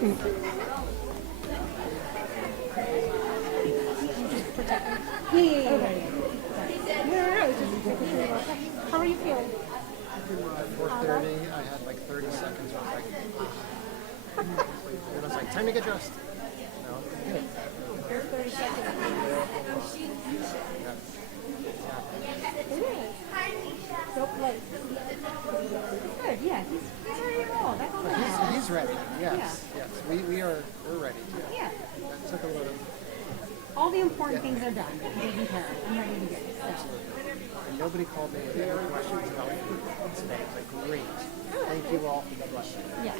How are you feeling? 4:30, I had like 30 seconds. I was like, and I was like, time to get dressed. No, I'm good. 30 seconds. So close. Good, yeah. He's ready to roll. That's all. He's ready. Yes, yes. We're ready. Yeah. That took a little. All the important things are done. Taken care of. I'm ready to go. Absolutely. And nobody called me with any questions about food today. Like, great. Thank you all for the blessing. Yes.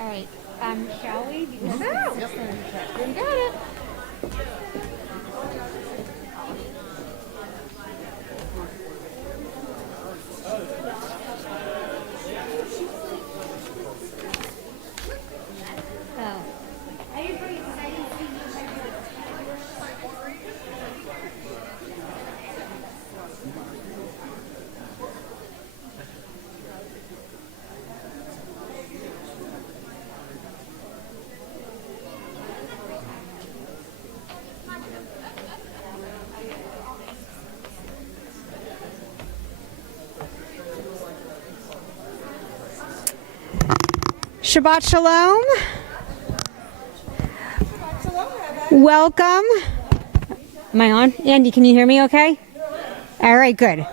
All right. Shall we? Because Yep. you got it. Oh. Shabbat Shalom. Welcome. Am I on? Andy, can you hear me okay? All right, good.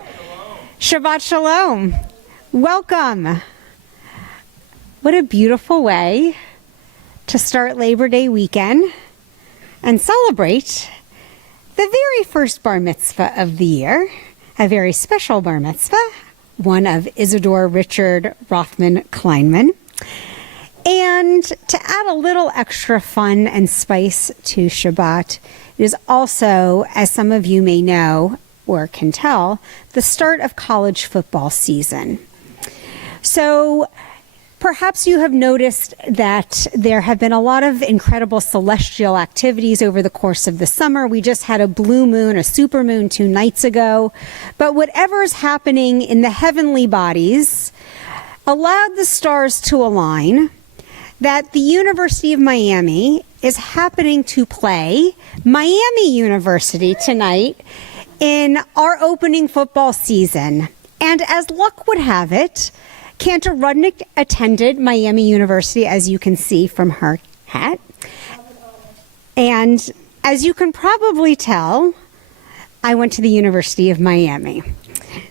Shabbat Shalom. Welcome. What a beautiful way to start Labor Day weekend and celebrate the very first bar mitzvah of the year, a very special bar mitzvah, one of Isidore Richard Rothman Kleinman. And to add a little extra fun and spice to Shabbat, it is also, as some of you may know or can tell, the start of college football season. So perhaps you have noticed that there have been a lot of incredible celestial activities over the course of the summer. We just had a blue moon, a supermoon 2 nights ago. But whatever is happening in the heavenly bodies allowed the stars to align that the University of Miami is happening to play Miami University tonight in our opening football season. And as luck would have it, Cantor Rudnick attended Miami University, as you can see from her hat. And as you can probably tell, I went to the University of Miami.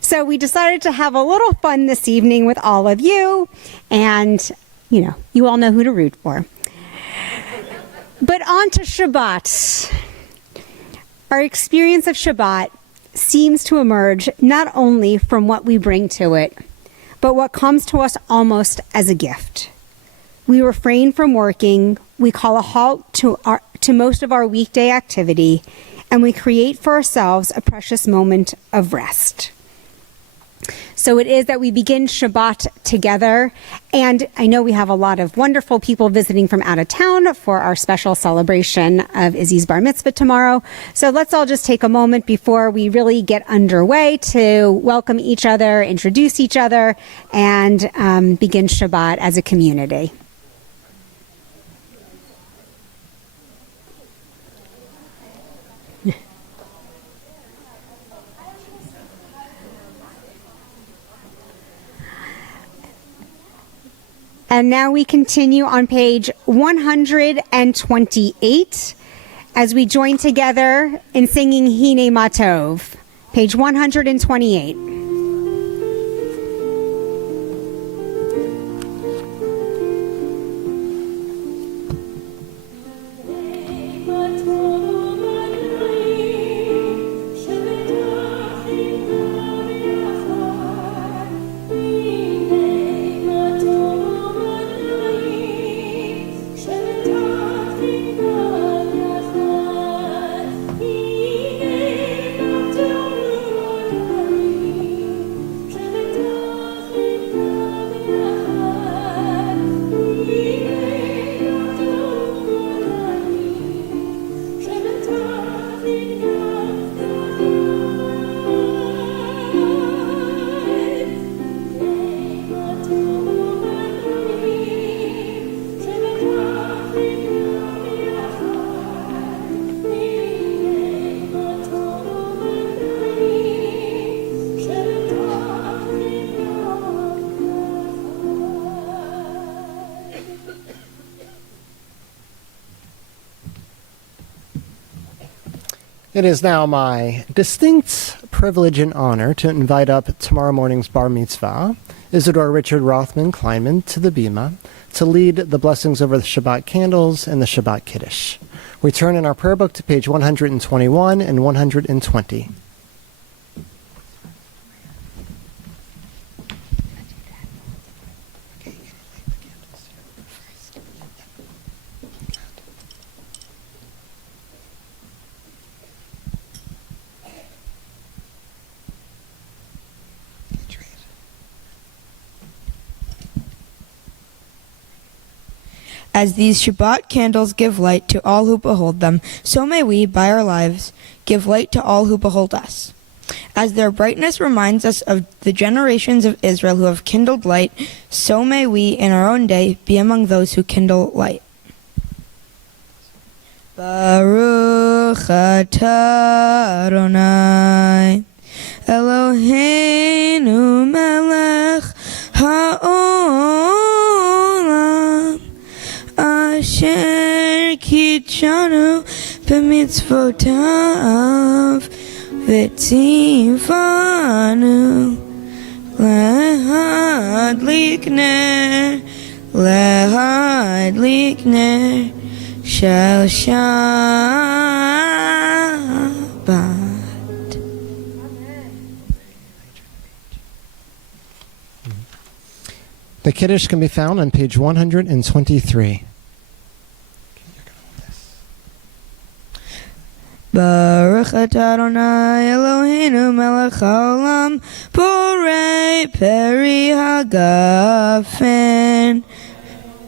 So we decided to have a little fun this evening with all of you, and you all know who to root for. But on to Shabbat. Our experience of Shabbat seems to emerge not only from what we bring to it, but what comes to us almost as a gift. We refrain from working, we call a halt to most of our weekday activity, and we create for ourselves a precious moment of rest. So it is that we begin Shabbat together, and I know we have a lot of wonderful people visiting from out of town for our special celebration of Izzy's Bar Mitzvah tomorrow. So let's all just take a moment before we really get underway to welcome each other, introduce each other, and begin Shabbat as a community. And now we continue on page 128 as we join together in singing Hine Matov. Page 128. It is now my distinct privilege and honor to invite up tomorrow morning's bar mitzvah, Isidore Richard Rothman Kleinman, to the bima to lead the blessings over the Shabbat candles and the Shabbat Kiddush. We turn in our prayer book to page 121 and 120. As these Shabbat candles give light to all who behold them, so may we, by our lives, give light to all who behold us. As their brightness reminds us of the generations of Israel who have kindled light, so may we, in our own day, be among those who kindle light. Baruch atah Adonai, Eloheinu melech ha'olam, Asher kitshanu b'mitzvotav v'tzivanu lehadlik ner shel Shabbat. The Kiddush can be found on page 123. Baruch atah Adonai Eloheinu melech haolam borei peri hagafen.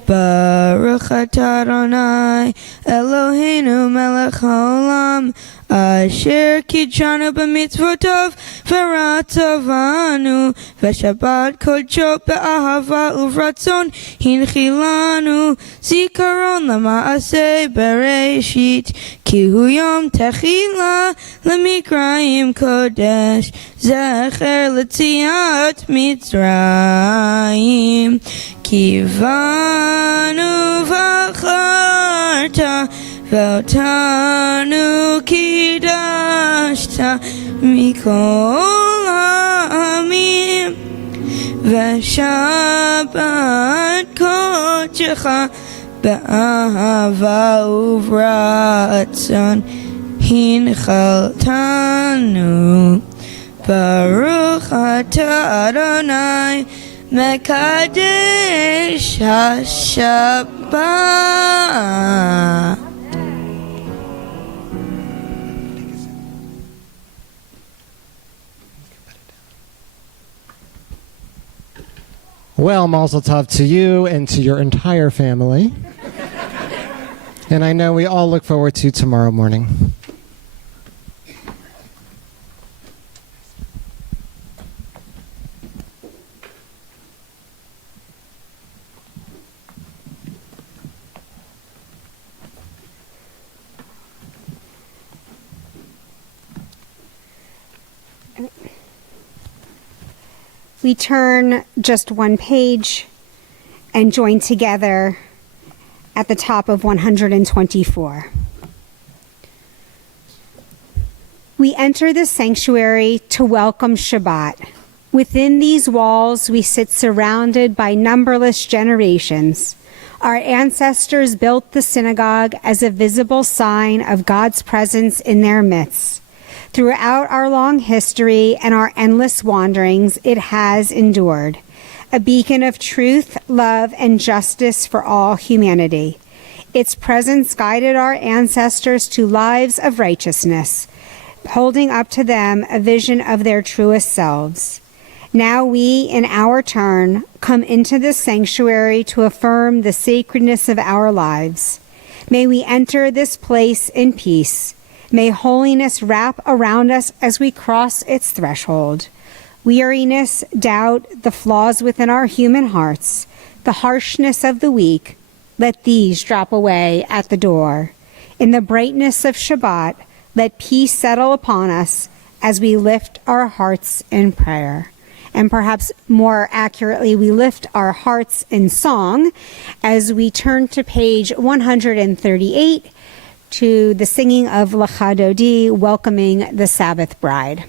Baruch atah Adonai Eloheinu melech haolam asher kitshanu b'mitzvotav v'ratzavanu v'shabbat kodsho be'ahava uvratzon hinchilanu zikaron lama'aseh bereshit ki hu yom techila lemikrayim kodesh zecher l'tziat mitzrayim kivanu v'acharta V'otanu kidashta mikol ha'amim V'shabbat kodecha be'ahava uvratzon hinchaltanu Baruch atah Adonai mekadesh ha'shabbat. Well, Mazel Tov to you and to your entire family. And I know we all look forward to tomorrow morning. We turn just one page and join together at the top of 124. We enter the sanctuary to welcome Shabbat. Within these walls, we sit surrounded by numberless generations. Our ancestors built the synagogue as a visible sign of God's presence in their midst. Throughout our long history and our endless wanderings, it has endured, a beacon of truth, love, and justice for all humanity. Its presence guided our ancestors to lives of righteousness, holding up to them a vision of their truest selves. Now we, in our turn, come into this sanctuary to affirm the sacredness of our lives. May we enter this place in peace. May holiness wrap around us as we cross its threshold. Weariness, doubt, the flaws within our human hearts, the harshness of the weak, let these drop away at the door. In the brightness of Shabbat, let peace settle upon us as we lift our hearts in prayer. And perhaps more accurately, we lift our hearts in song as we turn to page 138, to the singing of Lecha Dodi, welcoming the Sabbath bride.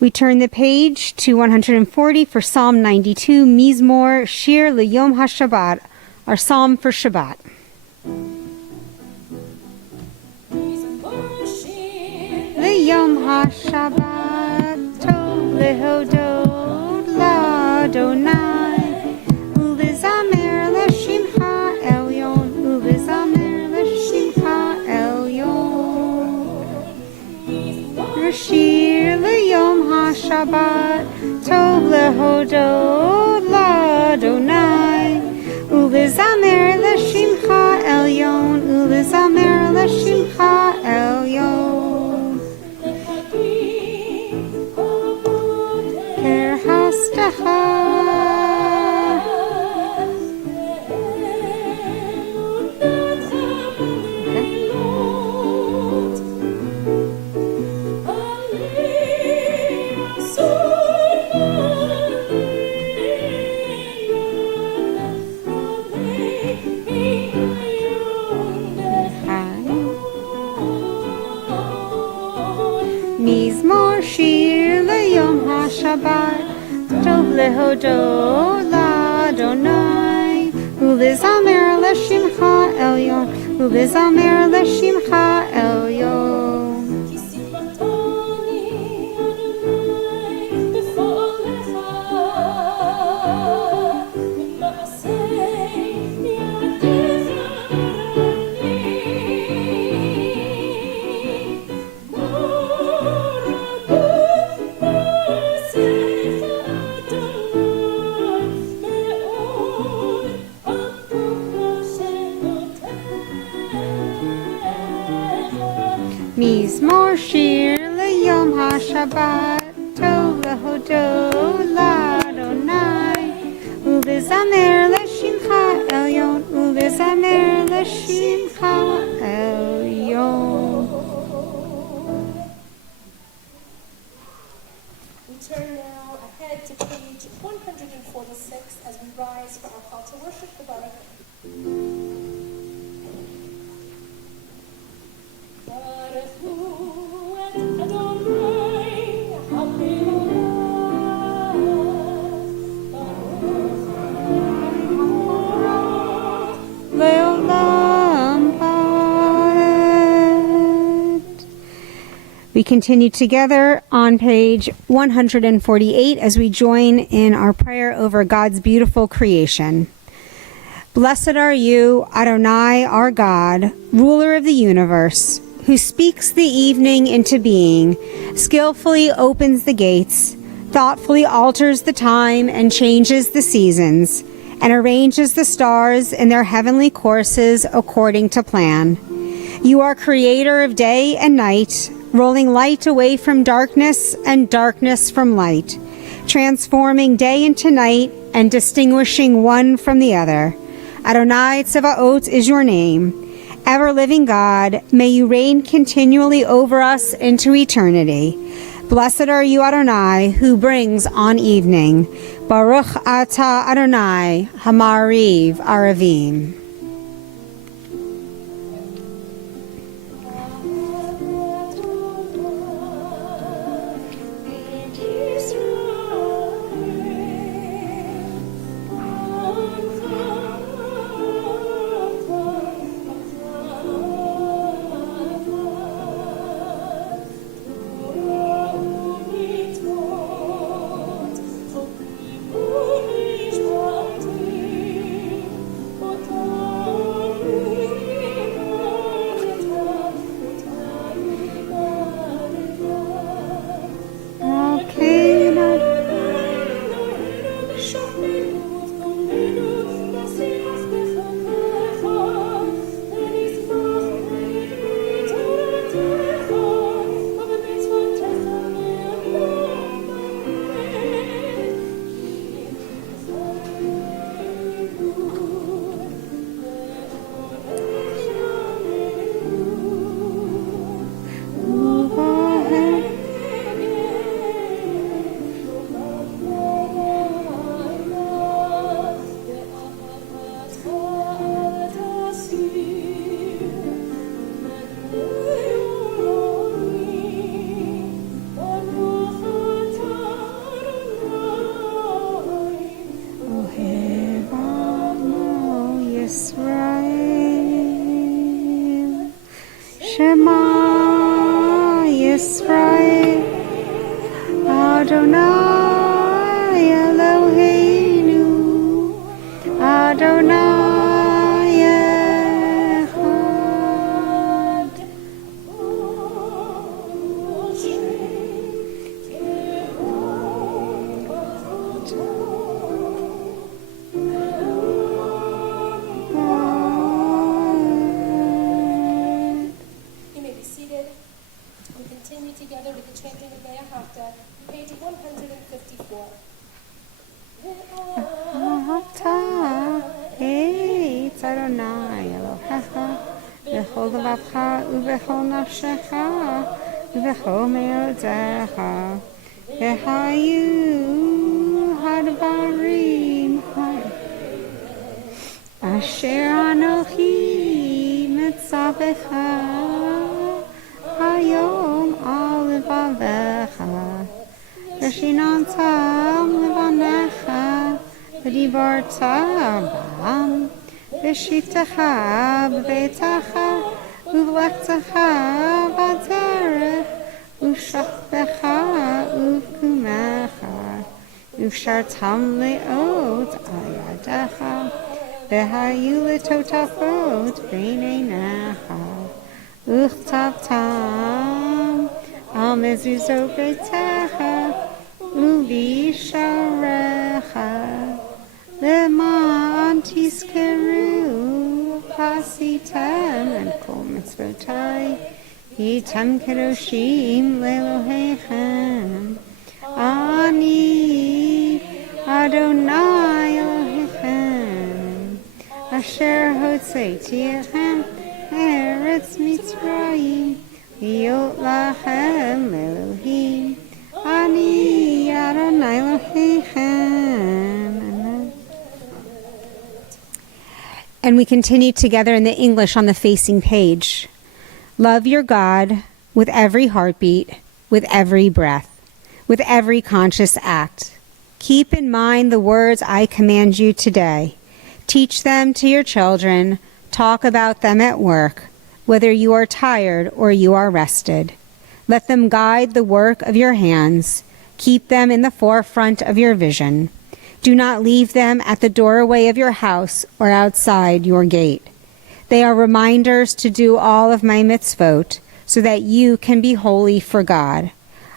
We turn the page to 140 for Psalm 92, Mizmor Shir L'Yom HaShabbat, our psalm for Shabbat. L'Yom HaShabbat, Tov Lehodot L'Adonai, U'Lizamer L'Shimcha Elyon, U'Lizamer L'Shimcha Elyon, Rashir L'Yom HaShabbat, Tov Lehodot L'Adonai, U'Lizamer L'Shimcha Elyon, U'Lizamer L'Shimcha Elyon. Ker Hastacha Mizmor Shir L'Yom HaShabbat, Tov Lehodot L'Adonai, U'Lizamer L'Shimcha Elyon, U'Lizamer L'Shimcha Elyon. Shabbat tov lehodot l'Adonai ulezamer l'shimcha elyon ulezamer l'shimcha elyon. We turn now ahead to page 146 as we rise for our call to worship the Baruch. Baruch hu et Adonai, Leolam Vaed. We continue together on page 148 as we join in our prayer over God's beautiful creation. Blessed are you, Adonai, our God, ruler of the universe, who speaks the evening into being, skillfully opens the gates, thoughtfully alters the time and changes the seasons, and arranges the stars in their heavenly courses according to plan. You are creator of day and night, rolling light away from darkness and darkness from light, transforming day into night and distinguishing one from the other. Adonai Tzevaot is your name. Ever-living God, may you reign continually over us into eternity. Blessed are you, Adonai, who brings on evening. Baruch atah Adonai, Hamariv Aravim. Shema Yisrael, Adonai Eloheinu, Adonai Echad. You may be seated. We continue together with the chanting of Be'ahafta, page 154. Eitz Adonai Elohecha b'chol levacha u'b'chol nafshecha u'b'chol me'odecha v'hayu hadvarim asher anochi mitzavecha hayom al levavecha v'shinantam levanecha v'dibarta bam v'shitacha b'beitacha u'v'lechtecha b'derech u'shachbecha u'v'kumecha u'shartam le'ot al yadecha v'hayu l'totafot b'neinecha u'chtavtam al mezuzot beitecha u'b'sharecha le'man tizkeru chasitem and kol mitzvotai Itam Kedoshim Lelohechem. Ani Adonai Elohechem. Asher Hotzeitiechem Eretz Mitzrayim. Liot Lachem Elohim. Ani Adonai Elohechem. And we continue together in the English on the facing page. Love your God with every heartbeat, with every breath, with every conscious act. Keep in mind the words I command you today. Teach them to your children. Talk about them at work, whether you are tired or you are rested. Let them guide the work of your hands. Keep them in the forefront of your vision. Do not leave them at the doorway of your house or outside your gate. They are reminders to do all of my mitzvot, so that you can be holy for God.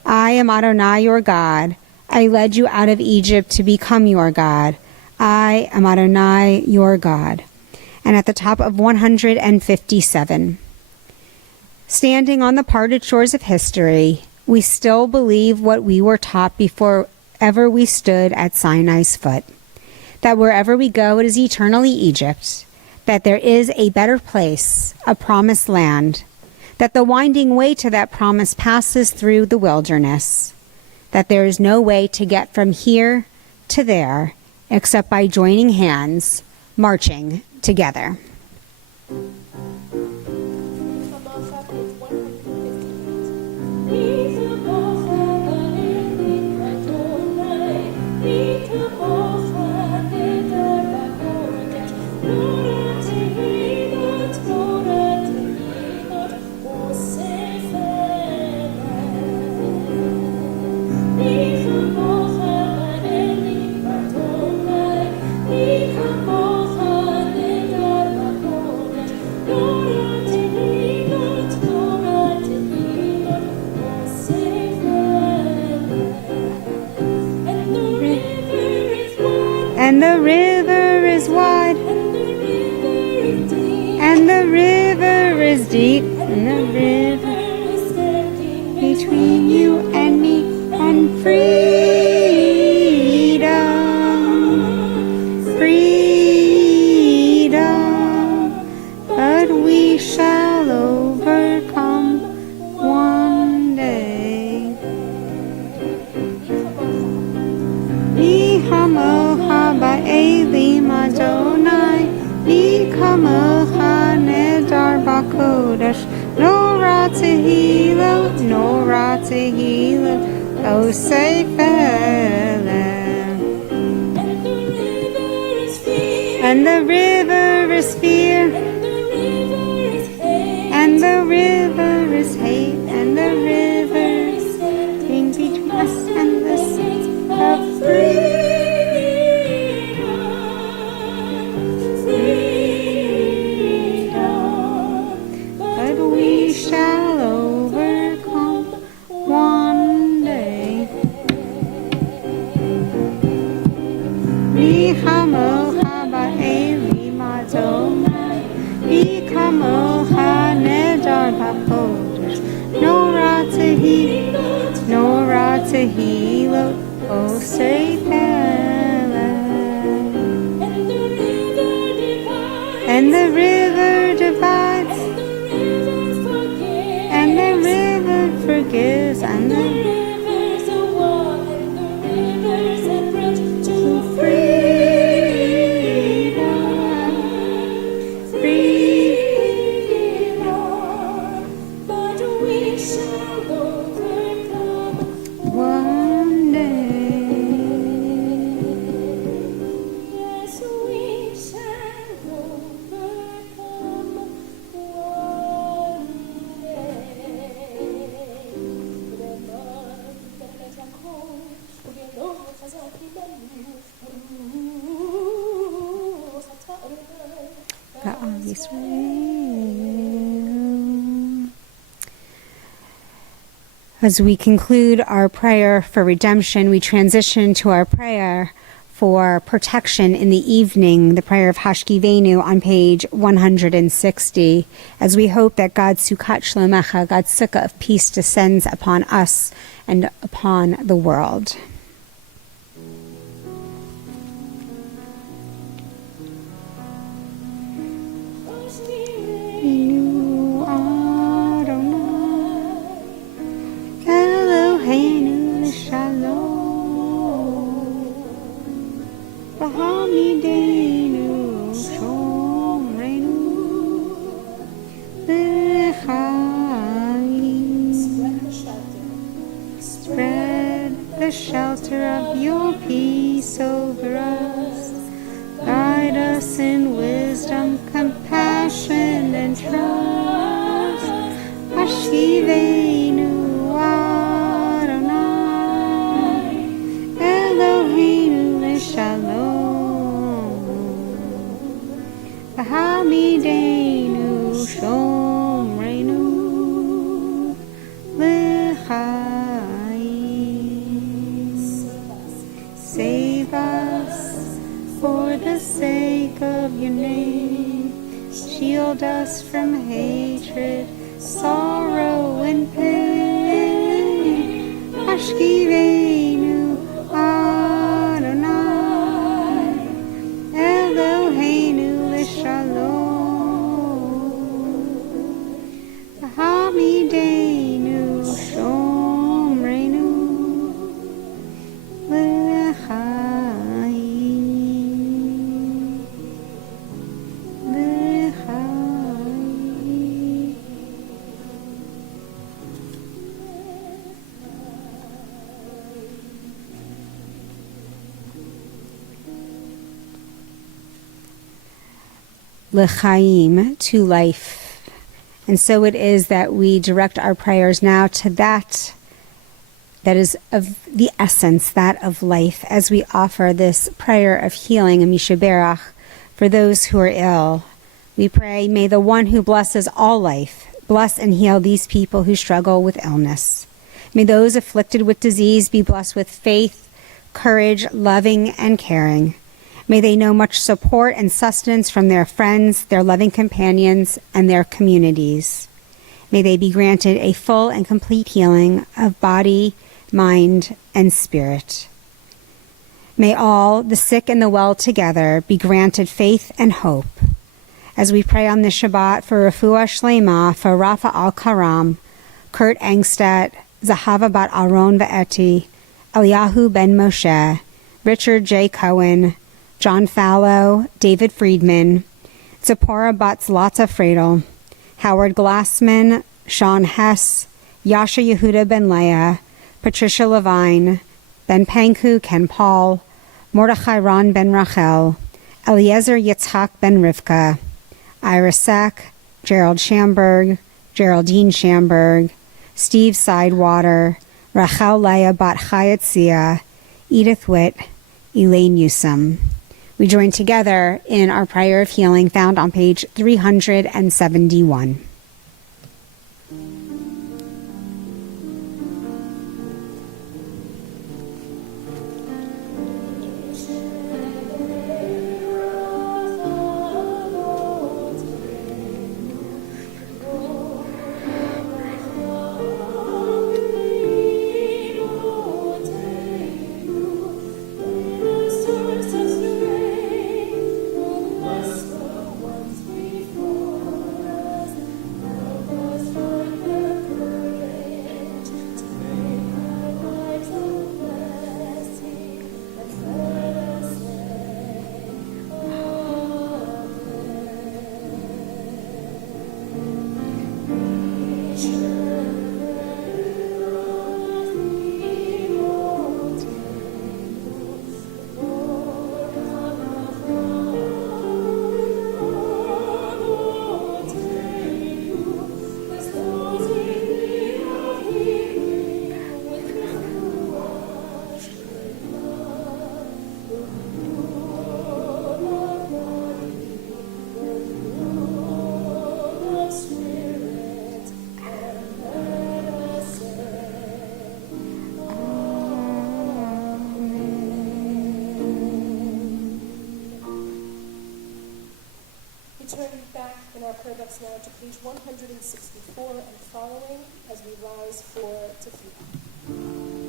I am Adonai your God. I led you out of Egypt to become your God. I am Adonai your God. And at the top of 157. Standing on the parted shores of history, we still believe what we were taught before ever we stood at Sinai's foot, that wherever we go it is eternally Egypt, that there is a better place, a promised land, that the winding way to that promise passes through the wilderness, that there is no way to get from here to there except by joining hands, marching together. And the river is wide, and the river is deep, and the river is between you and me, and freedom, freedom, but we shall overcome one day. Elim Adonai, mi kamocha nedar bakodesh, nora tehilo, osei felem. And the river is fear, and the river is hate, and the river is in between us and the sea of freedom. Tehilot, osei felem. And the river divides, and the river forgives, and the river's a wall, and the river's a bridge to freedom, freedom. But we shall overcome one day. Yes, we shall overcome one As we conclude our prayer for redemption, we transition to our prayer for protection in the evening, the prayer of Hashkivenu on page 160, as we hope that God's Sukkot Shlomecha, God's sukkah of peace, descends upon us and upon the world. Spread the shelter of your peace over us. Guide us in wisdom, compassion, and trust. Hashivenu Adonai, Eloheinu Shalom. V'hamidenu Shomreinu L'chaim. Save us for the sake of your name. Shield us from hatred, sorrow, and pain. Hashkivenu Adonai, Eloheinu L'shalom. V'hamidenu Shomreinu L'chaim. L'chaim. L'chaim, to life. And so it is that we direct our prayers now to that is of the essence, that of life, as we offer this prayer of healing, a Mishaberach, for those who are ill. We pray, may the one who blesses all life bless and heal these people who struggle with illness. May those afflicted with disease be blessed with faith, courage, loving, and caring. May they know much support and sustenance from their friends, their loving companions, and their communities. May they be granted a full and complete healing of body, mind, and spirit. May all, the sick and the well together, be granted faith and hope. As we pray on this Shabbat for Refuah Shlema, for Rafa Al-Karam, Kurt Engstedt, Zahava Bat Aaron Ve'eti, Eliyahu Ben Moshe, Richard J. Cohen, John Fallow, David Friedman, Zipporah Bat Zlata Fredel, Howard Glassman, Sean Hess, Yasha Yehuda Ben Leah, Patricia Levine, Ben Panku Ken Paul, Mordechai Ron Ben Rachel, Eliezer Yitzhak Ben Rivka, Ira Sack, Gerald Schamberg, Geraldine Schamberg, Steve Sidewater, Rachel Leah Bat Chayatzia, Edith Witt, Elaine Newsom. We join together in our prayer of healing found on page 371. prayer books now to page 164 and following as we rise for tefillah.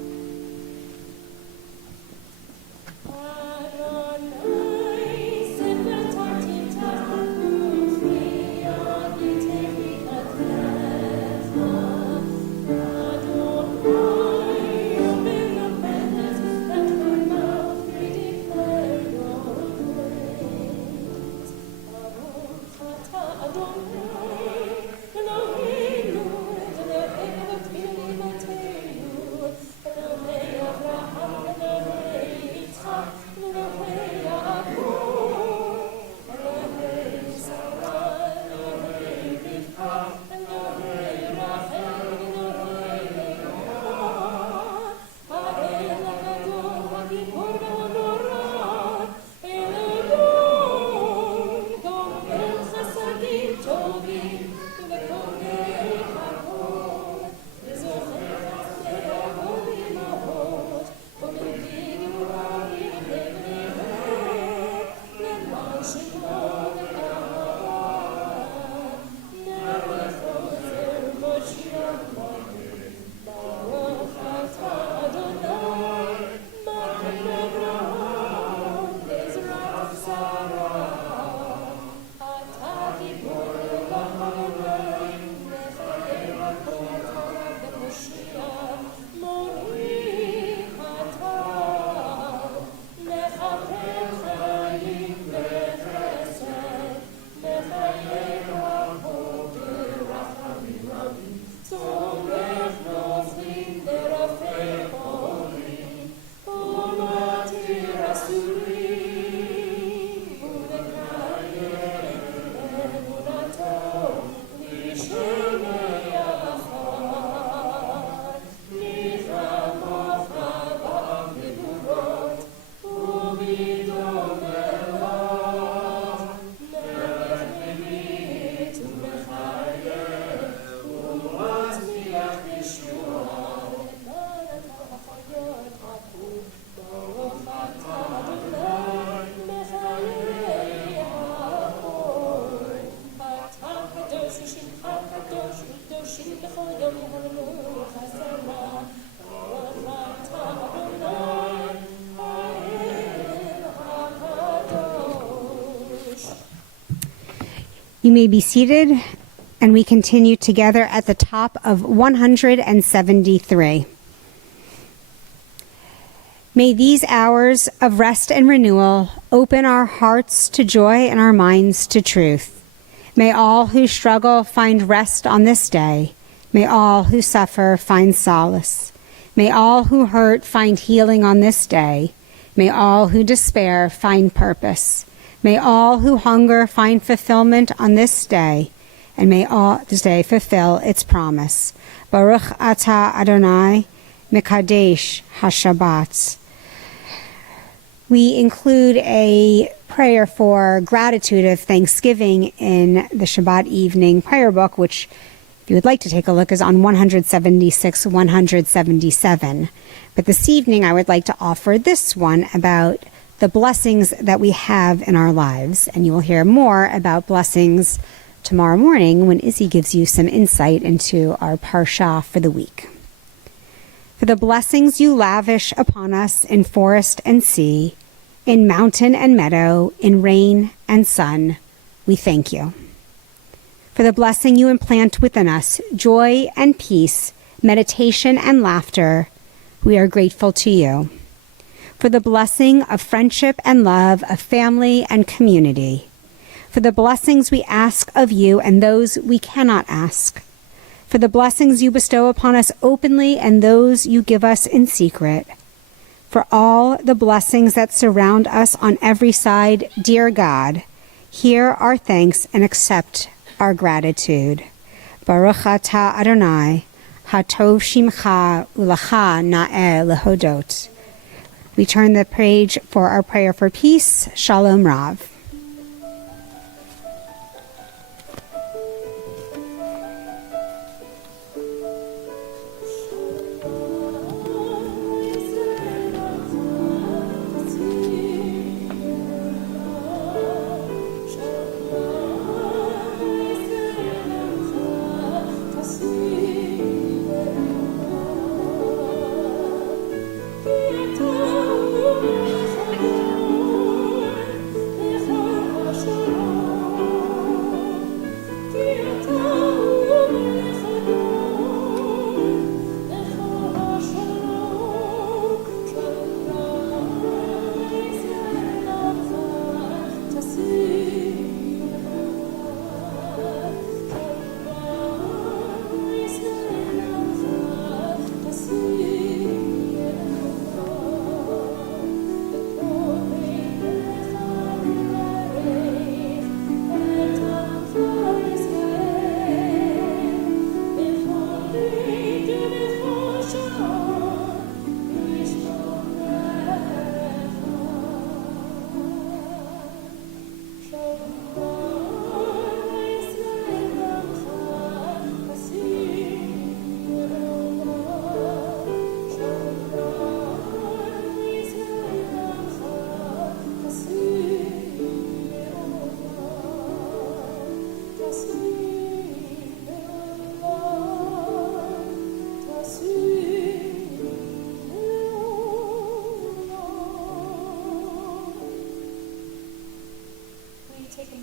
You may be seated, and we continue together at the top of 173. May these hours of rest and renewal open our hearts to joy and our minds to truth. May all who struggle find rest on this day. May all who suffer find solace. May all who hurt find healing on this day. May all who despair find purpose. May all who hunger find fulfillment on this day, and may all this day fulfill its promise. Baruch atah Adonai, Mekadesh HaShabbat. We include a prayer for gratitude of thanksgiving in the Shabbat evening prayer book, which, if you would like to take a look, is on 176, 177. But this evening, I would like to offer this one about the blessings that we have in our lives. And you will hear more about blessings tomorrow morning when Izzy gives you some insight into our Parsha for the week. For the blessings you lavish upon us in forest and sea, in mountain and meadow, in rain and sun, we thank you. For the blessing you implant within us, joy and peace, meditation and laughter, we are grateful to you. For the blessing of friendship and love, of family and community. For the blessings we ask of you and those we cannot ask. For the blessings you bestow upon us openly and those you give us in secret. For all the blessings that surround us on every side, dear God, hear our thanks and accept our gratitude. Baruch atah Adonai, hatov shimcha ulacha na'eh lehodot. We turn the page for our prayer for peace. Shalom Rav.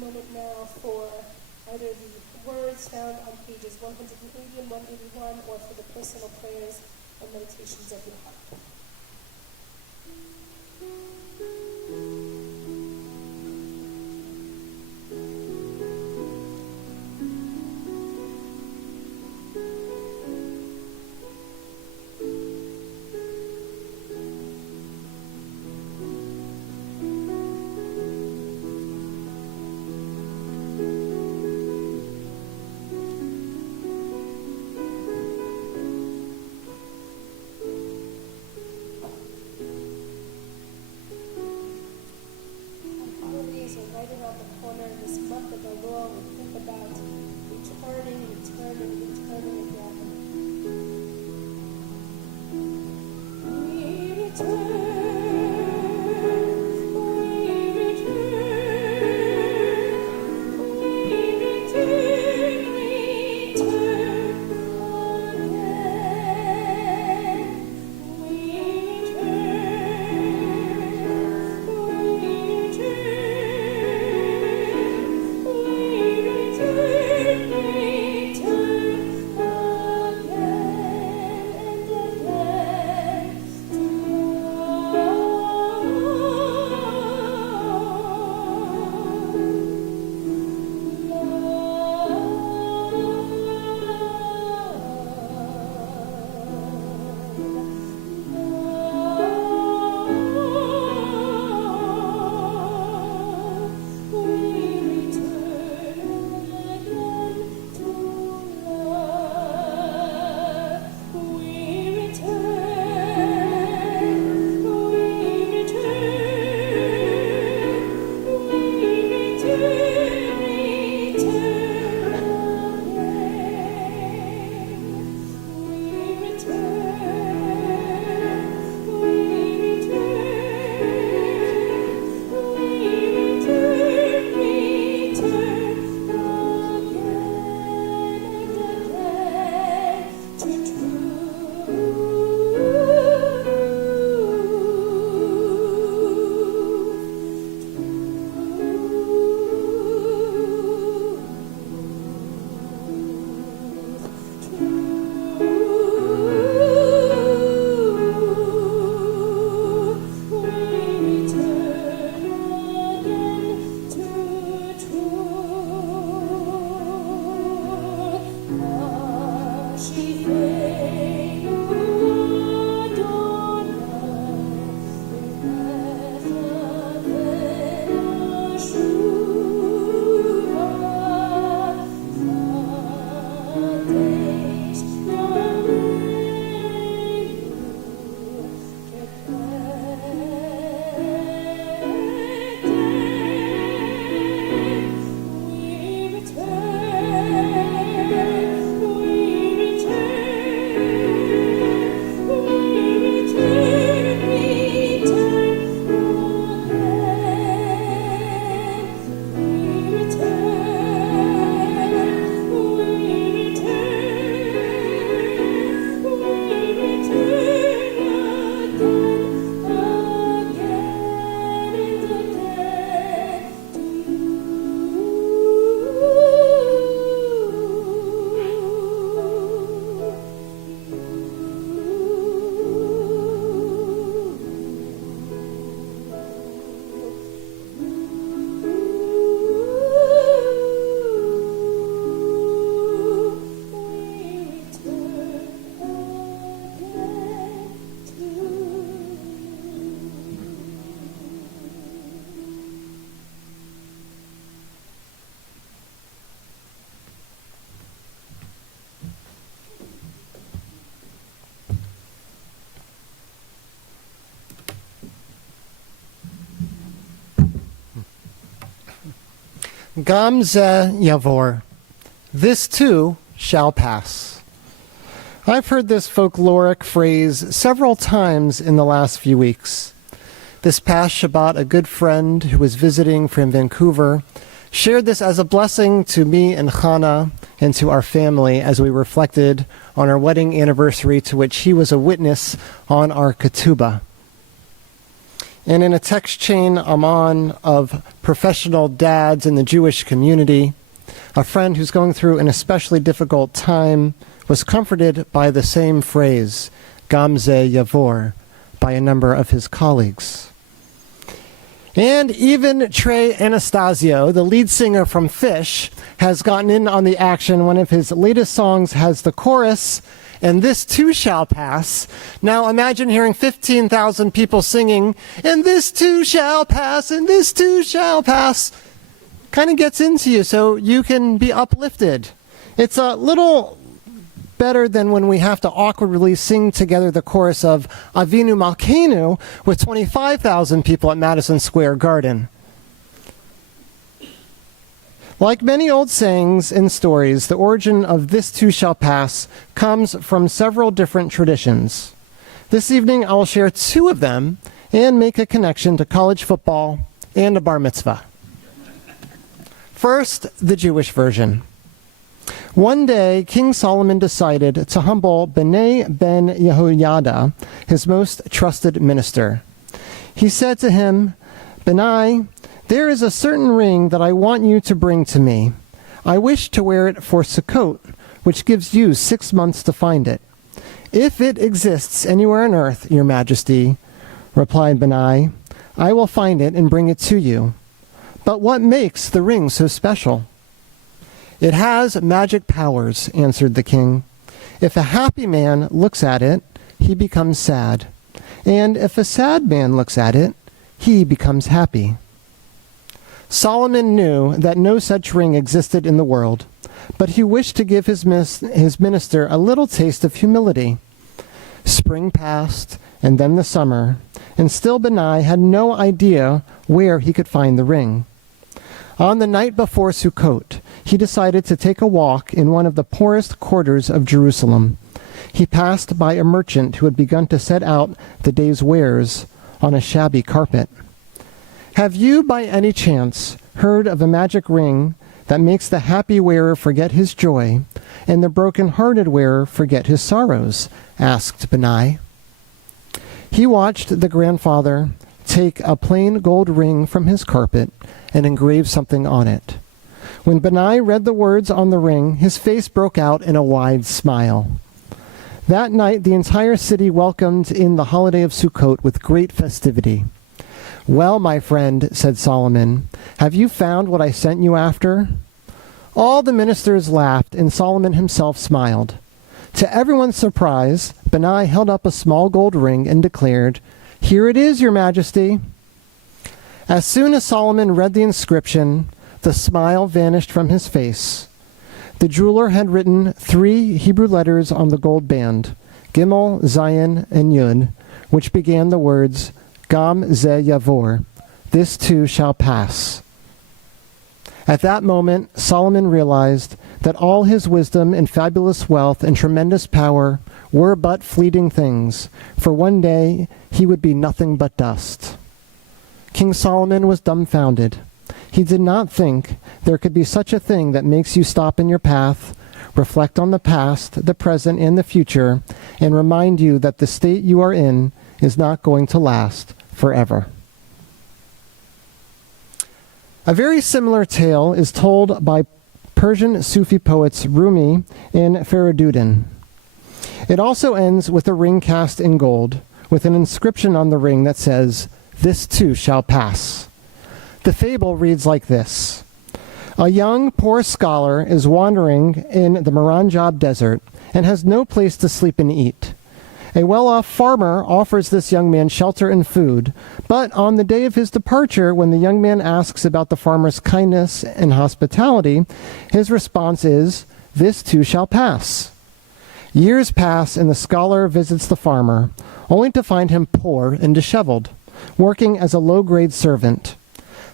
moment now for either the words found on pages 180 and 181 or for the personal prayers and meditations of your heart. Holidays are right around the corner. This month of Elul, we think about returning again. We Gam ze yavor. This too shall pass. I've heard this folkloric phrase several times in the last few weeks. This past Shabbat, a good friend who was visiting from Vancouver shared this as a blessing to me and Chana and to our family as we reflected on our wedding anniversary, to which he was a witness on our ketubah. And in a text chain I'm on of professional dads in the Jewish community, a friend who's going through an especially difficult time was comforted by the same phrase, Gam ze yavor, by a number of his colleagues. And even Trey Anastasio, the lead singer from Fish, has gotten in on the action. One of his latest songs has the chorus, and this too shall pass. Now imagine hearing 15,000 people singing, and this too shall pass, and this too shall pass. Kind of gets into you so you can be uplifted. It's a little better than when we have to awkwardly sing together the chorus of Avinu Malkeinu with 25,000 people at Madison Square Garden. Like many old sayings and stories, the origin of this too shall pass comes from several different traditions. This evening I will share two of them and make a connection to college football and a bar mitzvah. First, the Jewish version. One day, King Solomon decided to humble Benai ben Yehoiada, his most trusted minister. He said to him, Benai, there is a certain ring that I want you to bring to me. I wish to wear it for Sukkot, which gives you 6 months to find it. If it exists anywhere on earth, your majesty, replied Benai, I will find it and bring it to you. But what makes the ring so special? It has magic powers, answered the king. If a happy man looks at it, he becomes sad. And if a sad man looks at it, he becomes happy. Solomon knew that no such ring existed in the world, but he wished to give his minister a little taste of humility. Spring passed, and then the summer, and still Benai had no idea where he could find the ring. On the night before Sukkot, he decided to take a walk in one of the poorest quarters of Jerusalem. He passed by a merchant who had begun to set out the day's wares on a shabby carpet. Have you, by any chance, heard of a magic ring that makes the happy wearer forget his joy and the broken-hearted wearer forget his sorrows? Asked Benai. He watched the grandfather take a plain gold ring from his carpet and engrave something on it. When Benai read the words on the ring, his face broke out in a wide smile. That night, the entire city welcomed in the holiday of Sukkot with great festivity. Well, my friend, said Solomon, have you found what I sent you after? All the ministers laughed, and Solomon himself smiled. To everyone's surprise, Benai held up a small gold ring and declared, Here it is, your majesty. As soon as Solomon read the inscription, the smile vanished from his face. The jeweler had written 3 Hebrew letters on the gold band, Gimel, Zayin, and Yud, which began the words, Gam ze yavor, this too shall pass. At that moment, Solomon realized that all his wisdom and fabulous wealth and tremendous power were but fleeting things, for one day he would be nothing but dust. King Solomon was dumbfounded. He did not think there could be such a thing that makes you stop in your path, reflect on the past, the present, and the future, and remind you that the state you are in is not going to last forever. A very similar tale is told by Persian Sufi poets Rumi and Fariduddin. It also ends with a ring cast in gold, with an inscription on the ring that says, This too shall pass. The fable reads like this. A young, poor scholar is wandering in the Maranjab desert and has no place to sleep and eat. A well-off farmer offers this young man shelter and food, but on the day of his departure, when the young man asks about the farmer's kindness and hospitality, his response is, This too shall pass. Years pass and the scholar visits the farmer, only to find him poor and disheveled, working as a low-grade servant.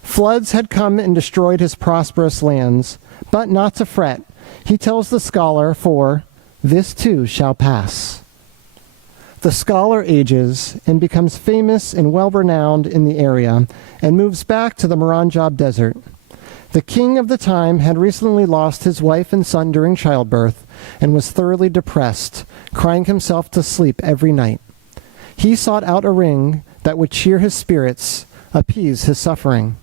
Floods had come and destroyed his prosperous lands, but not to fret. He tells the scholar, for this too shall pass. The scholar ages and becomes famous and well-renowned in the area and moves back to the Maranjab desert. The king of the time had recently lost his wife and son during childbirth and was thoroughly depressed, crying himself to sleep every night. He sought out a ring that would cheer his spirits, appease his suffering.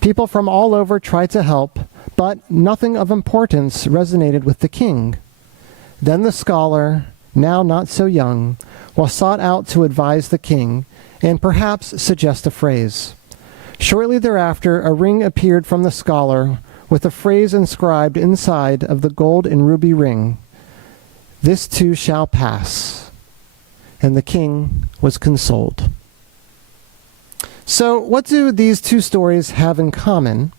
People from all over tried to help, but nothing of importance resonated with the king. Then the scholar, now not so young, was sought out to advise the king and perhaps suggest a phrase. Shortly thereafter, a ring appeared from the scholar with a phrase inscribed inside of the gold and ruby ring, "This too shall pass." And the king was consoled. So what do these two stories have in common,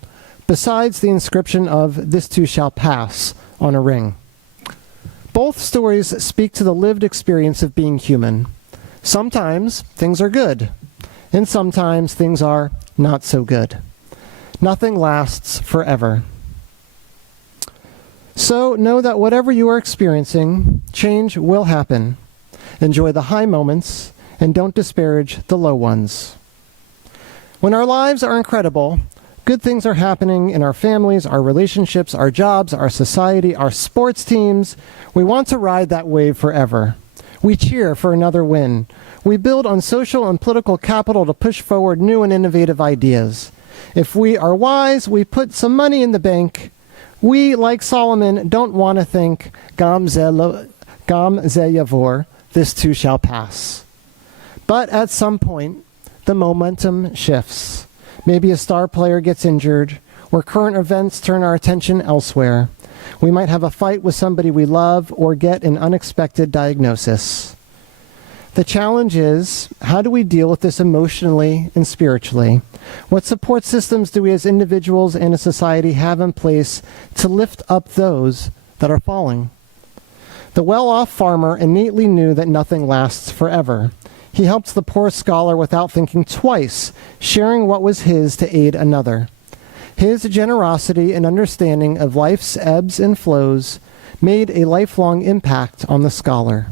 besides the inscription of "This too shall pass" on a ring? Both stories speak to the lived experience of being human. Sometimes things are good, and sometimes things are not so good. Nothing lasts forever. So know that whatever you are experiencing, change will happen. Enjoy the high moments and don't disparage the low ones. When our lives are incredible, good things are happening in our families, our relationships, our jobs, our society, our sports teams. We want to ride that wave forever. We cheer for another win. We build on social and political capital to push forward new and innovative ideas. If we are wise, we put some money in the bank. We, like Solomon, don't want to think, Gam ze yavor, this too shall pass. But at some point, the momentum shifts. Maybe a star player gets injured, or current events turn our attention elsewhere. We might have a fight with somebody we love or get an unexpected diagnosis. The challenge is, how do we deal with this emotionally and spiritually? What support systems do we as individuals and a society have in place to lift up those that are falling? The well-off farmer innately knew that nothing lasts forever. He helped the poor scholar without thinking twice, sharing what was his to aid another. His generosity and understanding of life's ebbs and flows made a lifelong impact on the scholar.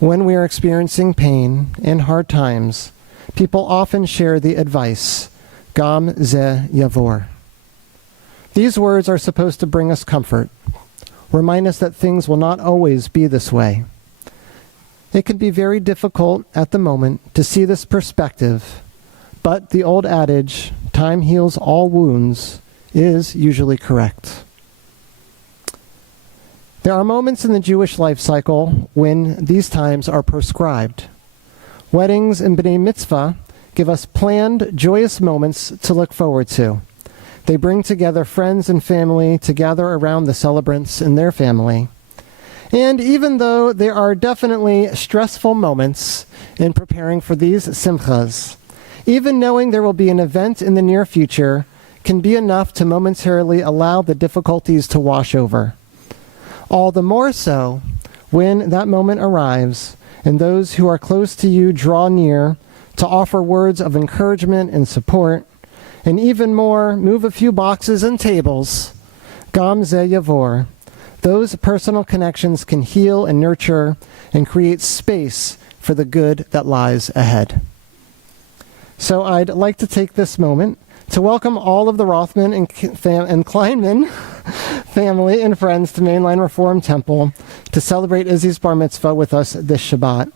When we are experiencing pain and hard times, people often share the advice, Gam ze yavor. These words are supposed to bring us comfort, remind us that things will not always be this way. It can be very difficult at the moment to see this perspective, but the old adage, time heals all wounds, is usually correct. There are moments in the Jewish life cycle when these times are prescribed. Weddings and B'nai Mitzvah give us planned, joyous moments to look forward to. They bring together friends and family to gather around the celebrants and their family. And even though there are definitely stressful moments in preparing for these simchas, even knowing there will be an event in the near future can be enough to momentarily allow the difficulties to wash over. All the more so when that moment arrives and those who are close to you draw near to offer words of encouragement and support, and even more, move a few boxes and tables. Gam ze yavor. Those personal connections can heal and nurture and create space for the good that lies ahead. So I'd like to take this moment to welcome all of the Rothman and Kleinman family and friends to Mainline Reform Temple to celebrate Izzy's bar mitzvah with us this Shabbat.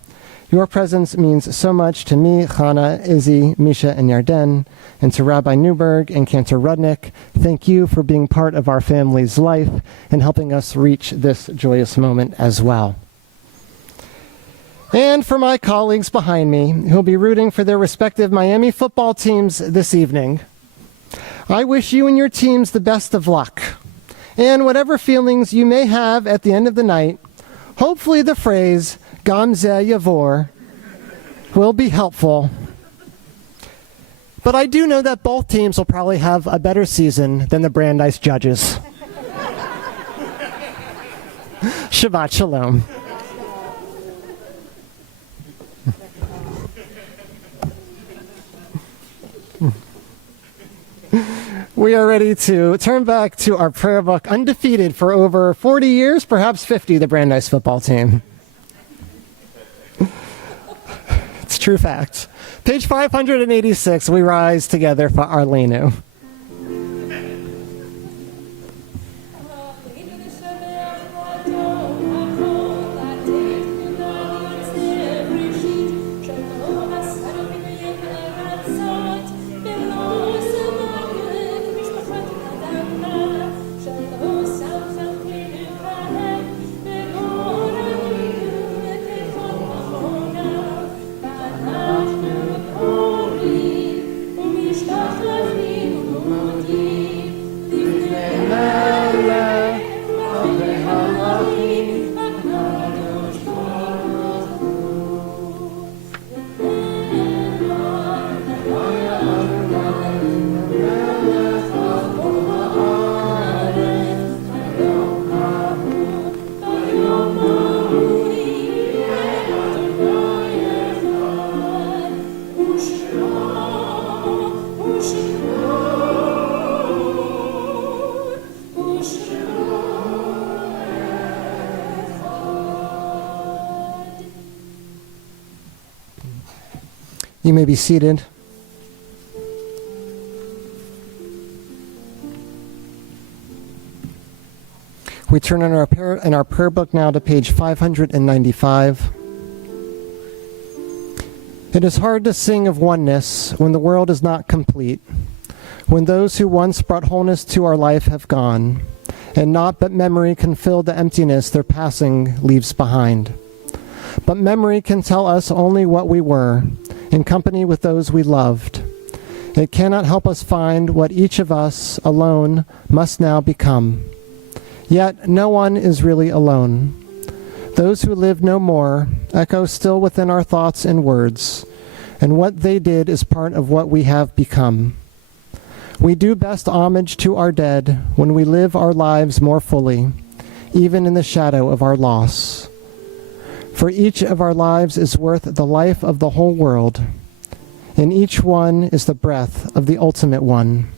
Your presence means so much to me, Chana, Izzy, Misha, and Yarden, and to Rabbi Newberg and Cantor Rudnick. Thank you for being part of our family's life and helping us reach this joyous moment as well. And for my colleagues behind me, who'll be rooting for their respective Miami football teams this evening, I wish you and your teams the best of luck. And whatever feelings you may have at the end of the night, hopefully the phrase, Gam ze yavor, will be helpful. But I do know that both teams will probably have a better season than the Brandeis judges. Shabbat shalom. We are ready to turn back to our prayer book, undefeated for over 40 years, perhaps 50, the Brandeis football team. It's true fact. Page 586, we rise together for Arlenu. Shalom You may be seated. We turn in our prayer book now to page 595. It is hard to sing of oneness when the world is not complete, when those who once brought wholeness to our life have gone, and naught but memory can fill the emptiness their passing leaves behind. But memory can tell us only what we were, in company with those we loved. It cannot help us find what each of us alone must now become. Yet no one is really alone. Those who live no more echo still within our thoughts and words, and what they did is part of what we have become. We do best homage to our dead when we live our lives more fully, even in the shadow of our loss. For each of our lives is worth the life of the whole world, and each one is the breath of the ultimate one.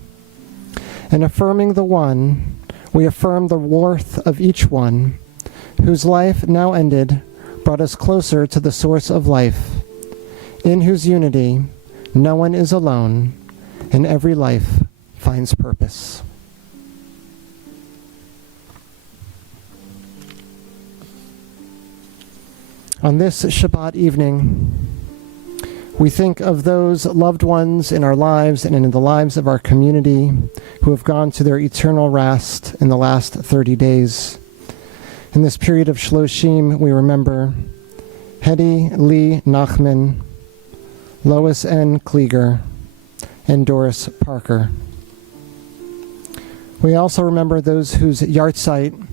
In affirming the one, we affirm the worth of each one, whose life now ended brought us closer to the source of life, in whose unity no one is alone, and every life finds purpose. On this Shabbat evening, we think of those loved ones in our lives and in the lives of our community who have gone to their eternal rest in the last 30 days. In this period of Shloshim, we remember Hedy Lee Nachman, Lois N. Klieger, and Doris Parker. We also remember those whose yahrzeit,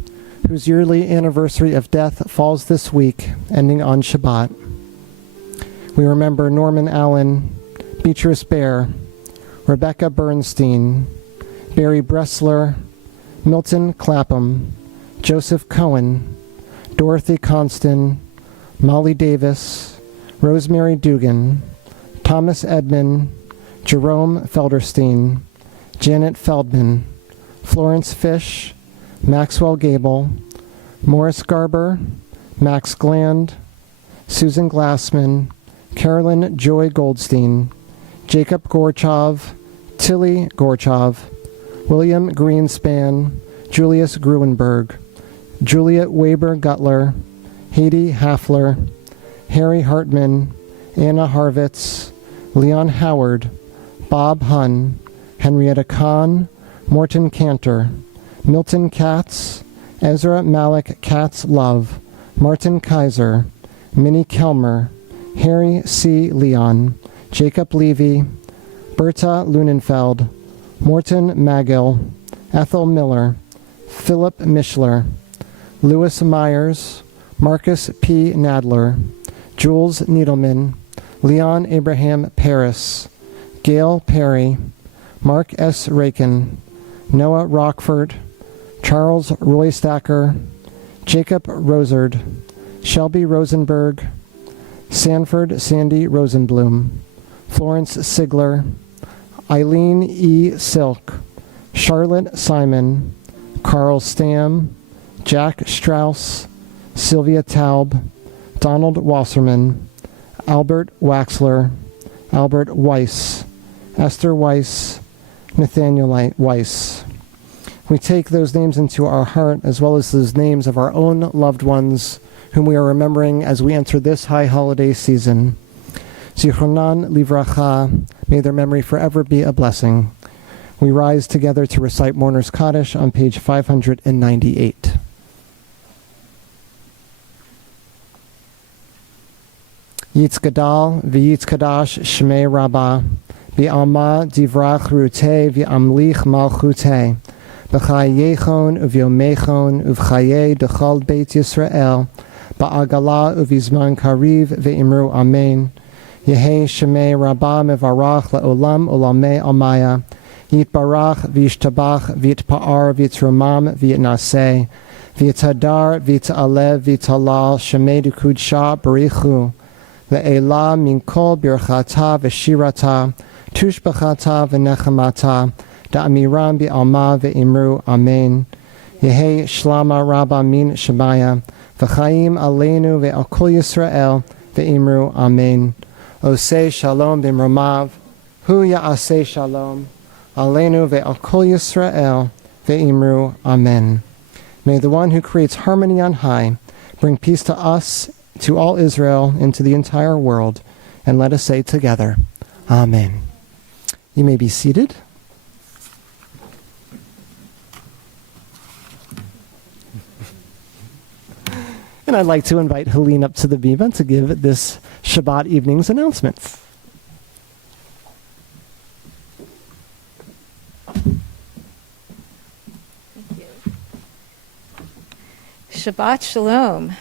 whose yearly anniversary of death falls this week, ending on Shabbat. We remember Norman Allen, Beatrice Bear, Rebecca Bernstein, Barry Bressler, Milton Clapham, Joseph Cohen, Dorothy Constant, Molly Davis, Rosemary Dugan, Thomas Edmond, Jerome Felderstein, Janet Feldman, Florence Fish, Maxwell Gable, Morris Garber, Max Gland, Susan Glassman, Carolyn Joy Goldstein, Jacob Gorchov, Tilly Gorchov, William Greenspan, Julius Gruenberg, Juliet Weber Gutler, Haiti Hafler, Harry Hartman, Anna Harvitz, Leon Howard, Bob Hunn, Henrietta Kahn, Morton Cantor, Milton Katz, Ezra Malik Katz Love, Martin Kaiser, Minnie Kelmer, Harry C. Leon, Jacob Levy, Berta Lunenfeld, Morton Magill, Ethel Miller, Philip Mishler, Louis Myers, Marcus P. Nadler, Jules Needleman, Leon Abraham Paris, Gail Perry, Mark S. Rakin, Noah Rockford, Charles Roystacker, Jacob Rosard, Shelby Rosenberg, Sanford Sandy Rosenblum, Florence Sigler, Eileen E. Silk, Charlotte Simon, Carl Stam, Jack Strauss, Sylvia Taub, Donald Wasserman, Albert Waxler, Albert Weiss, Esther Weiss, Nathaniel Weiss. We take those names into our heart as well as those names of our own loved ones whom we are remembering as we enter this high holiday season. Zichronan livracha, may their memory forever be a blessing. We rise together to recite Mourner's Kaddish on page 598. Yitzgadal v'yitzkadash shmei rabbah, v'alma divrach ruteh v'amlich malchuteh, b'chayechon uv'yomechon uv'chayei dechal beit Yisrael, ba'agala uv'izman kariv v'imru amen. Yehei shmei rabbah mevarach la'olam olamei almaya, yitbarach v'yishtabach v'yitpa'ar v'yitromam v'yitnaseh, v'yitadar v'yitalev v'yitalal shmei dukudsha barichu, Le'ela min kol birchata v'shirata tushbachata v'nechamata, da'amiram bi'alma ve'imru amen. Yehi shlama rabba min shabaya, v'chaim aleinu ve'al kol Yisrael ve'imru amen. Oseh shalom b'mromav, hu ya'aseh shalom, aleinu ve'al kol Yisrael ve'imru amen. May the one who creates harmony on high bring peace to us, to all Israel, and to the entire world. And let us say together, Amen. You may be seated. And I'd like to invite Helene up to the bima to give this Shabbat evening's announcements. Shabbat Shalom.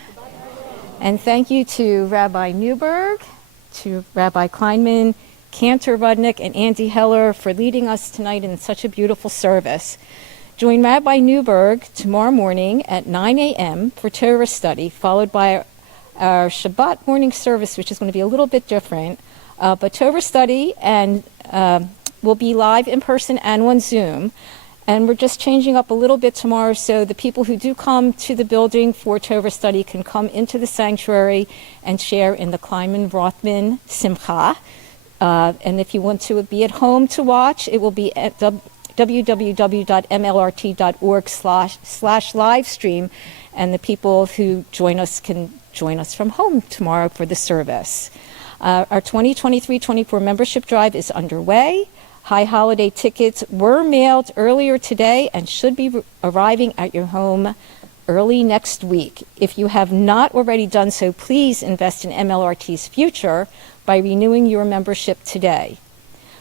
And thank you to Rabbi Newberg, to Rabbi Kleinman, Cantor Rudnick, and Andy Heller for leading us tonight in such a beautiful service. Join Rabbi Newberg tomorrow morning at 9 a.m. for Torah study, followed by our Shabbat morning service, which is going to be a little bit different. But Torah study and will be live in person and on Zoom. And we're just changing up a little bit tomorrow so the people who do come to the building for Torah study can come into the sanctuary and share in the Kleinman-Rothman Simcha. And if you want to be at home to watch, it will be at www.mlrt.org/livestream. And the people who join us can join us from home tomorrow for the service. Our 2023-24 membership drive is underway. High holiday tickets were mailed earlier today and should be arriving at your home early next week. If you have not already done so, please invest in MLRT's future by renewing your membership today.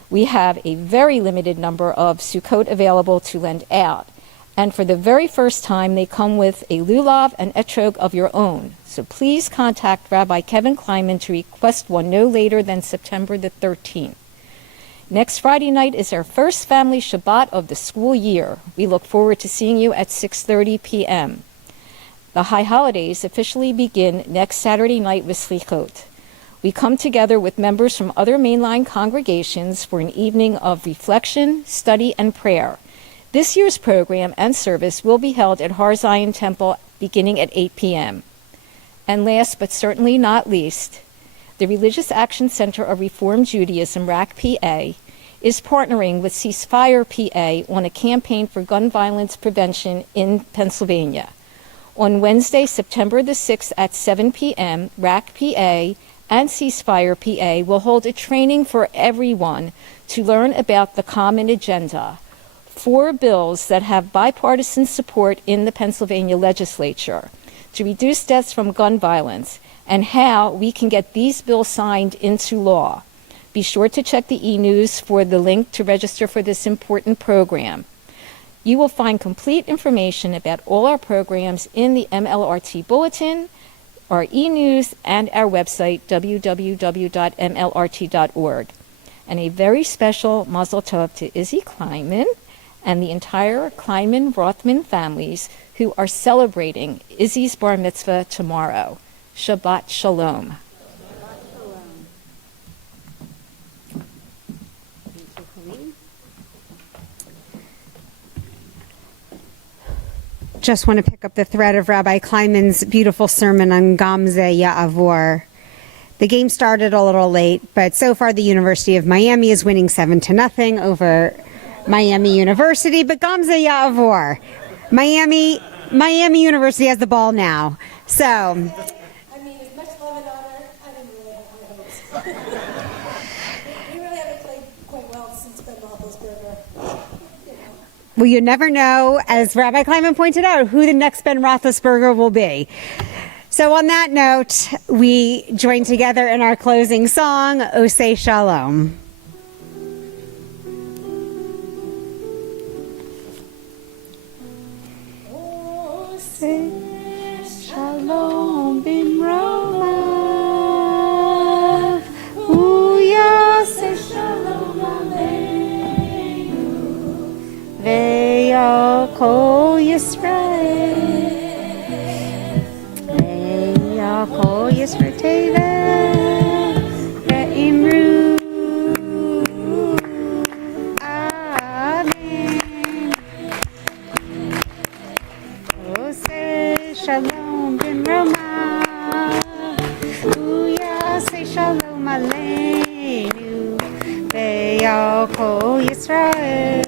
We have a very limited number of Sukkot available to lend out. And for the very first time, they come with a lulav and etrog of your own. So please contact Rabbi Kevin Kleinman to request one no later than September the 13th. Next Friday night is our first family Shabbat of the school year. We look forward to seeing you at 6:30 p.m. The high holidays officially begin next Saturday night with Slichot. We come together with members from other mainline congregations for an evening of reflection, study, and prayer. This year's program and service will be held at Har Zion Temple beginning at 8 p.m. And last but certainly not least, the Religious Action Center of Reform Judaism, RAC PA, is partnering with Ceasefire PA on a campaign for gun violence prevention in Pennsylvania. On Wednesday, September the 6th at 7 p.m., RAC PA and Ceasefire PA will hold a training for everyone to learn about the Common Agenda, 4 bills that have bipartisan support in the Pennsylvania legislature to reduce deaths from gun violence, and how we can get these bills signed into law. Be sure to check the e-news for the link to register for this important program. You will find complete information about all our programs in the MLRT Bulletin, our e-news, and our website, www.mlrt.org. And a very special Mazel Tov to Izzy Kleinman and the entire Kleinman-Rothman families who are celebrating Izzy's bar mitzvah tomorrow. Shabbat Shalom. Just want to pick up the thread of Rabbi Kleinman's beautiful sermon on Gamze Ya'avor. The game started a little late, but so far the University of Miami is winning 7-0 over Miami University, but Gamze Ya'avor. Miami University has the ball now. So, I mean, as much love and honor, I didn't really have high hopes. we really haven't played quite well since Ben Roethlisberger. well, you never know, as Rabbi Kleinman pointed out, who the next Ben Roethlisberger will be. So on that note, we join together in our closing song, Oseh Shalom. Shalom bimromav, uyaseh shalom aleinu, ve'yakol Yisrael, ve'yakol Yisrael tevet, ve'imru Ve'al kol Yisrael,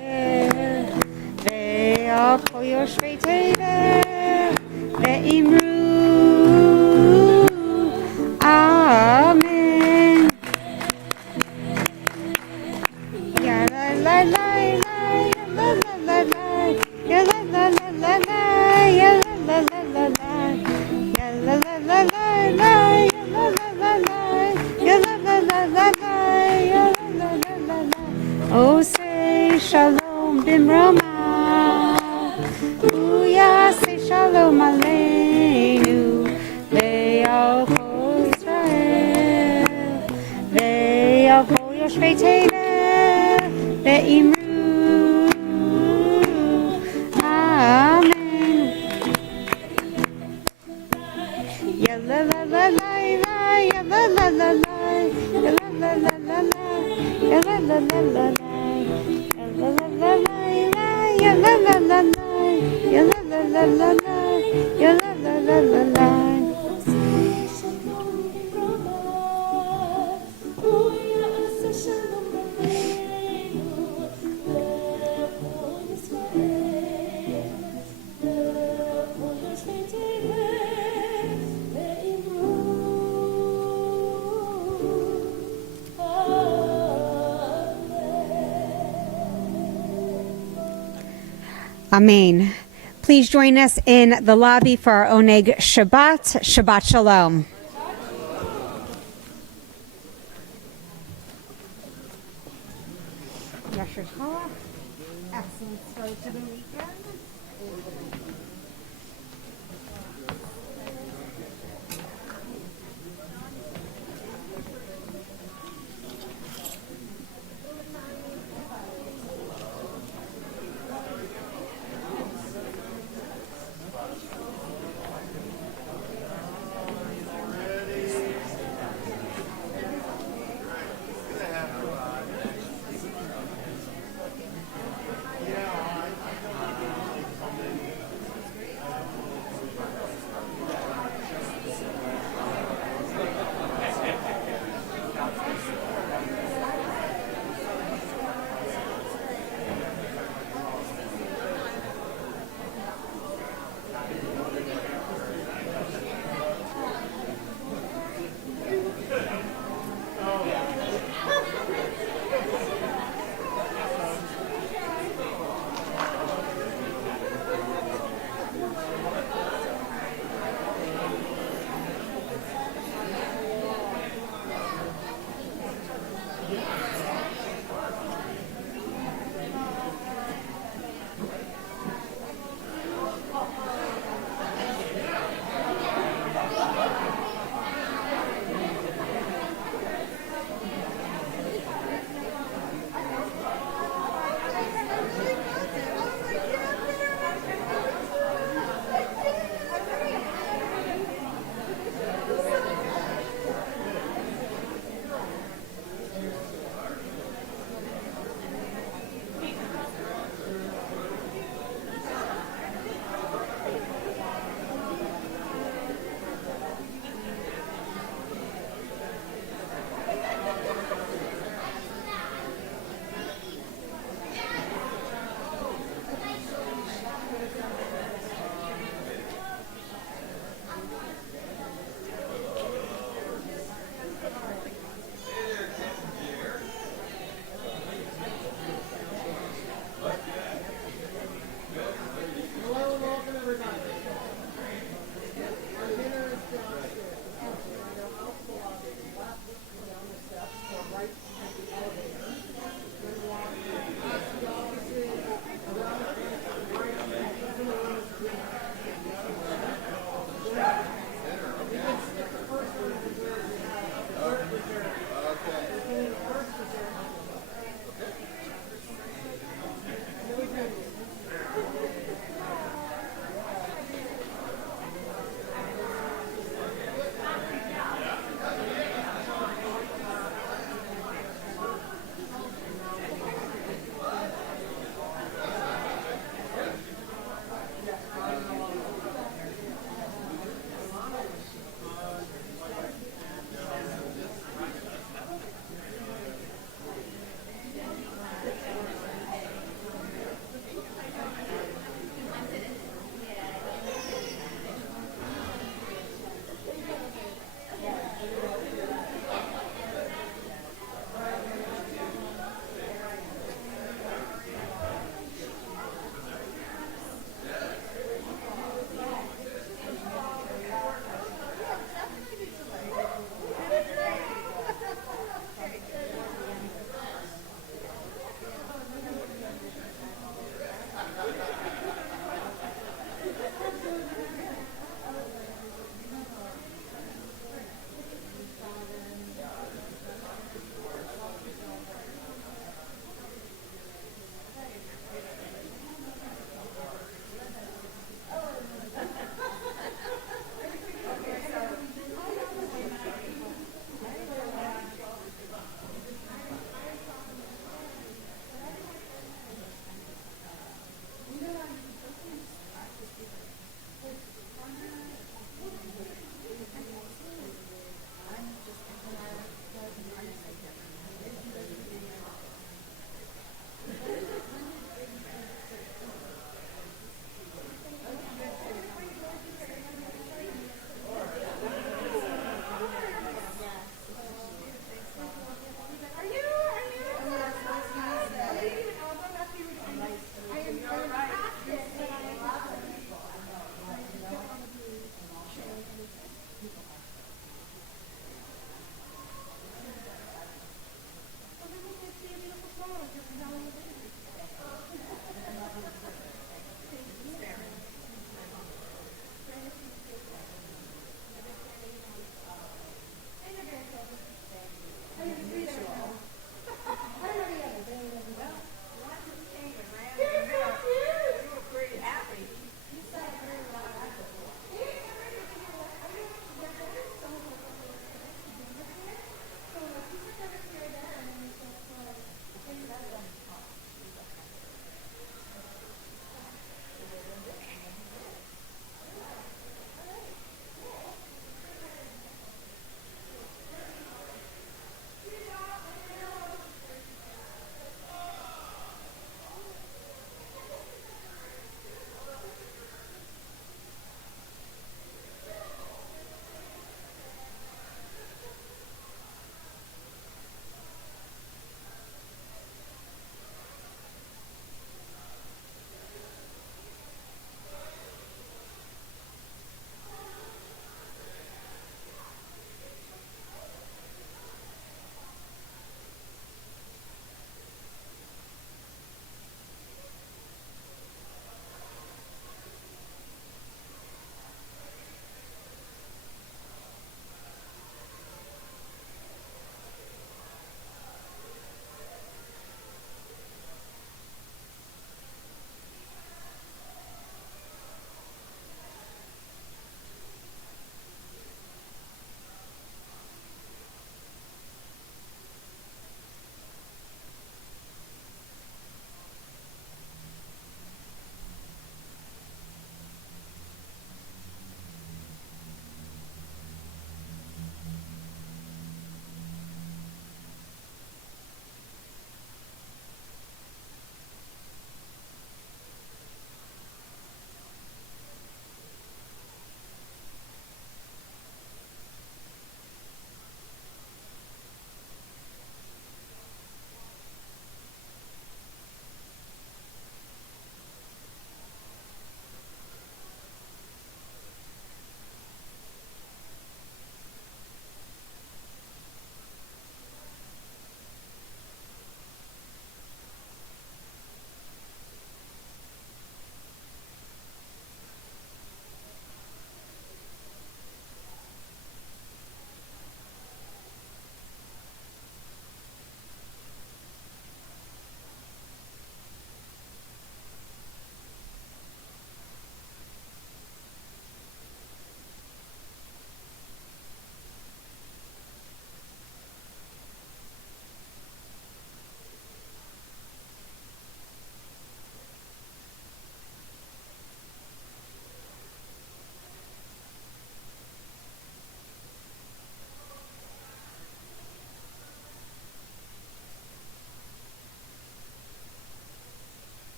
ve'al kol yoshvei tevel, ve'imru Amen. Ya la la la la, ya la la la la, ya la la la la la, ya la la la la la, ya la la la la la, ya la la la la la, ya la la la la la. Oh, say shalom bimroma, Uya say shalom aleinu, ve'al kol Yisrael, ve'al kol yoshvei tevel, ve'imru Amen. Ya la la la la la, ya la la la la, ya la la la la la, ya la la la la la, ya la la la la la, ya la la la la, ya la la la la la, ya la la la la la. Amen. Please join us in the lobby for our Oneg Shabbat. Shabbat Shalom. Excellent start to the weekend.